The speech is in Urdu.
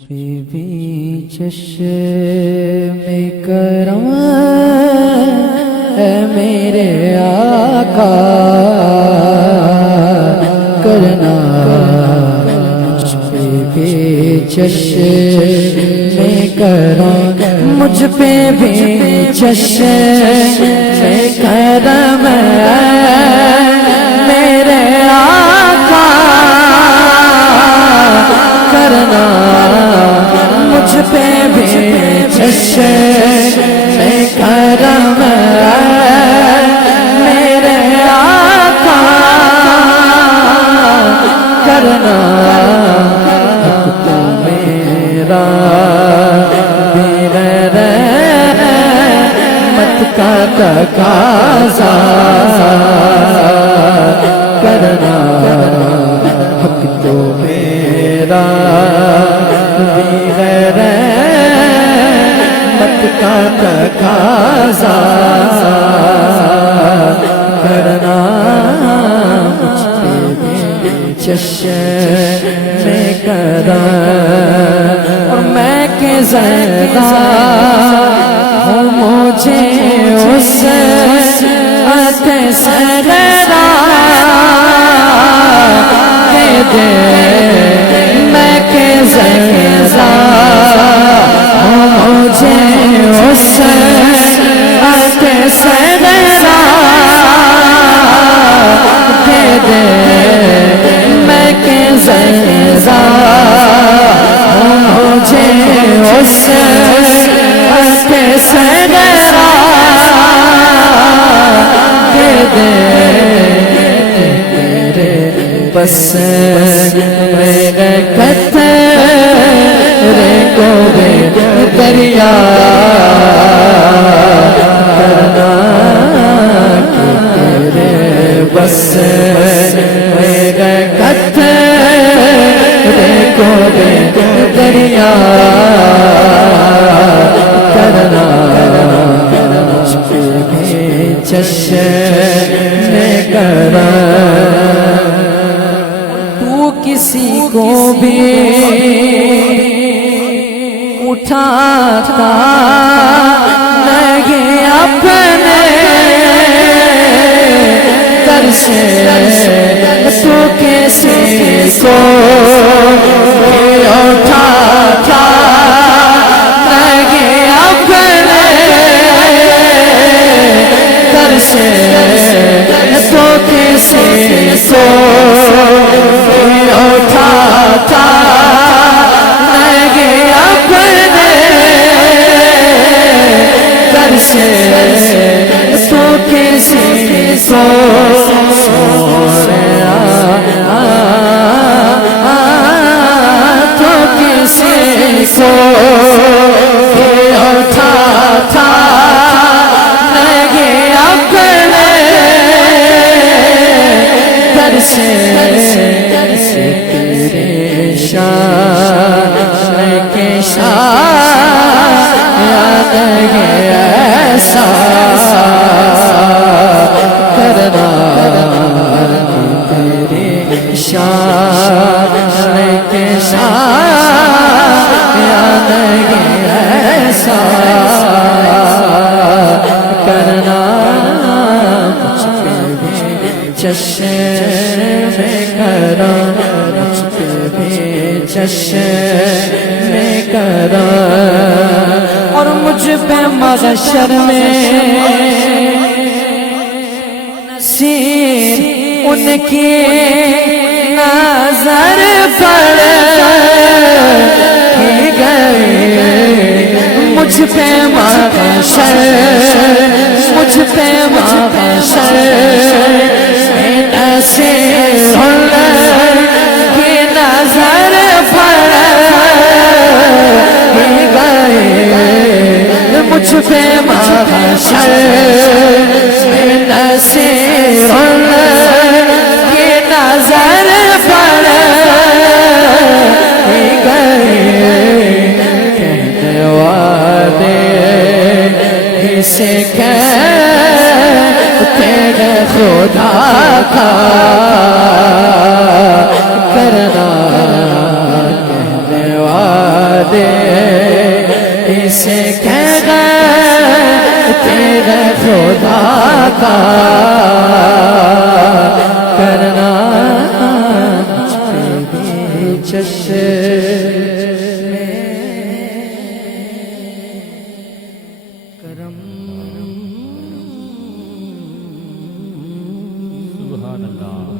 پہ بھی چشم کرم اے میرے آقا کرنا، مجھ پہ بھی چشم کرم، مجھ پہ بھی چشم کرم میرے آقا کرنا، مجھ پہ بھی چشم کرم میرے آقا کرنا، حق تو میرا بغیر رحمت کا تقاضا کرنا، حق تو میرا بغیر رحمت کا تقاضا کرنا، مجھ پہ بھی چشم کرم، اور میں کہ زیادہ ہوں مجھے اس عہد سے غیرہ دے دے، میں کہ زیادہ ہوں مجھے اس عہد سے غیرہ دے دے، میں کہ زیادہ ہوں مجھے اس عہد سے غیرہ دے دے، تیرے بس میرے قطرے کو بھی دریا کرنا، کہ تیرے بس میرے قطرے کو بھی دریا کرنا، مجھ پہ بھی چشم کرم، تو کسی کو بھی اٹھاتا نہیں اپنے در سے، تو کسی کو اٹھاتا نہیں اپنے در سے، تو کسی کو اٹھاتا نہیں اپنے در سے، تو کسی کو تو کسی کو اٹھاتا نہیں اپنے در سے، تیرے شان کے شاید ایسا کرنا، تیرے شان کے شاید ایسا کرنا، مجھ پہ بھی چشم کرم، مجھ پہ بھی چشم کرم، اور مجھ پہ محشر میں نصیر ان کی نظر پڑ گئے، مجھ پہ محشر، مجھ پہ محشر نصیر کی نظر پڑ گئے، مجھ پہ محشر نصیر کی نظر پڑ گئے، کہنے والے اسے کہتے ہیں خدا کا کرنا، کہنے والے دے اسے کہہ تیرے خدا کا کرنا مجھ پہ بھی چشم کرم سبحان اللہ